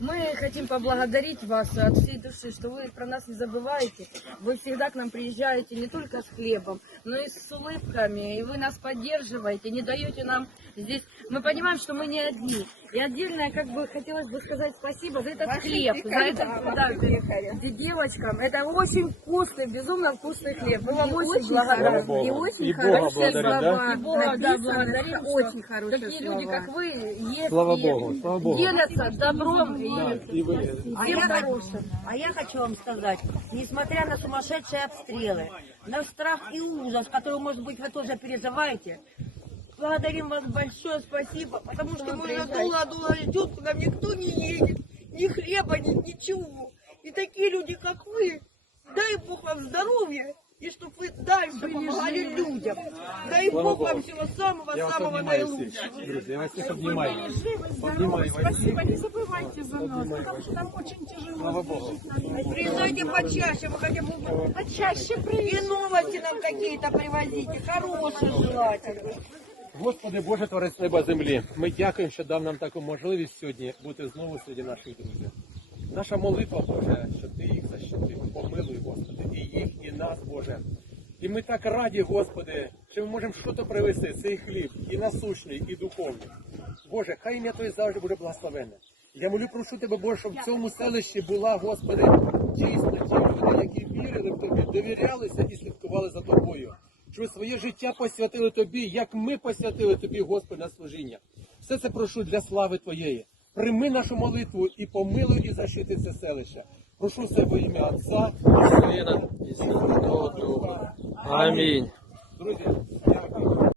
Мы хотим поблагодарить вас от всей души, что вы про нас не забываете. Вы всегда к нам приезжаете не только с хлебом, но и с улыбками. И вы нас поддерживаете, не даете нам здесь... Мы понимаем, что мы не одни. И отдельно, как бы, хотелось бы сказать спасибо за этот хлеб, за этот да, де- девочкам. Это очень вкусный, безумно вкусный хлеб. Мы вам очень благодарны. И очень хорошие слова. И Бога, да, благодарим, очень хорошие такие слова. люди, как вы, есть Слава и Богу, слава Богу. делятся добром и И вы, А я, хорошим. а я хочу вам сказать, несмотря на сумасшедшие обстрелы, на страх и ужас, который, может быть, вы тоже переживаете, благодарим вас большое спасибо, потому что мы уже долго-долго идем, куда никто не едет, ни хлеба, ни ничего. И такие люди, как вы, дай Бог вам здоровья, и чтобы вы дальше помогали людям. Дай Слава Бог вам Богу. всего я вас самого-самого обнимаю наилучшего. всіх. Друзі, я вас всіх обнімаю. Обнімаю вас всіх. Спасибо, не забывайте за нас, Обнимаю потому вас. что нам очень тяжело Слава Богу. Приезжайте почаще, мы хотим Почаще и новости нам какие-то привозите, хорошие желательно. Господи Боже, творець неба землі. Ми дякуємо, що дав нам таку можливість сьогодні бути знову серед наших друзів. Наша молитва, Боже, що ти їх защитив. Помилуй, Боже. І ми так раді, Господи, що ми можемо щось привезти, цей хліб, і насущний, і духовний. Боже, хай ім'я Твоє завжди буде благословенне. Я молю, прошу тебе, Боже, щоб в цьому селищі була, Господи, дійсно ті люди, які вірили в Тобі, довірялися і слідкували за Тобою. Щоб своє життя посвятили Тобі, як ми посвятили Тобі, Господи, на служіння. Все це прошу для слави Твоєї. Прийми нашу молитву і помилуй і защити це селище. Прошу це во ім'я Отця, Сина і Святого Духа. Амінь. Друзі, дякую.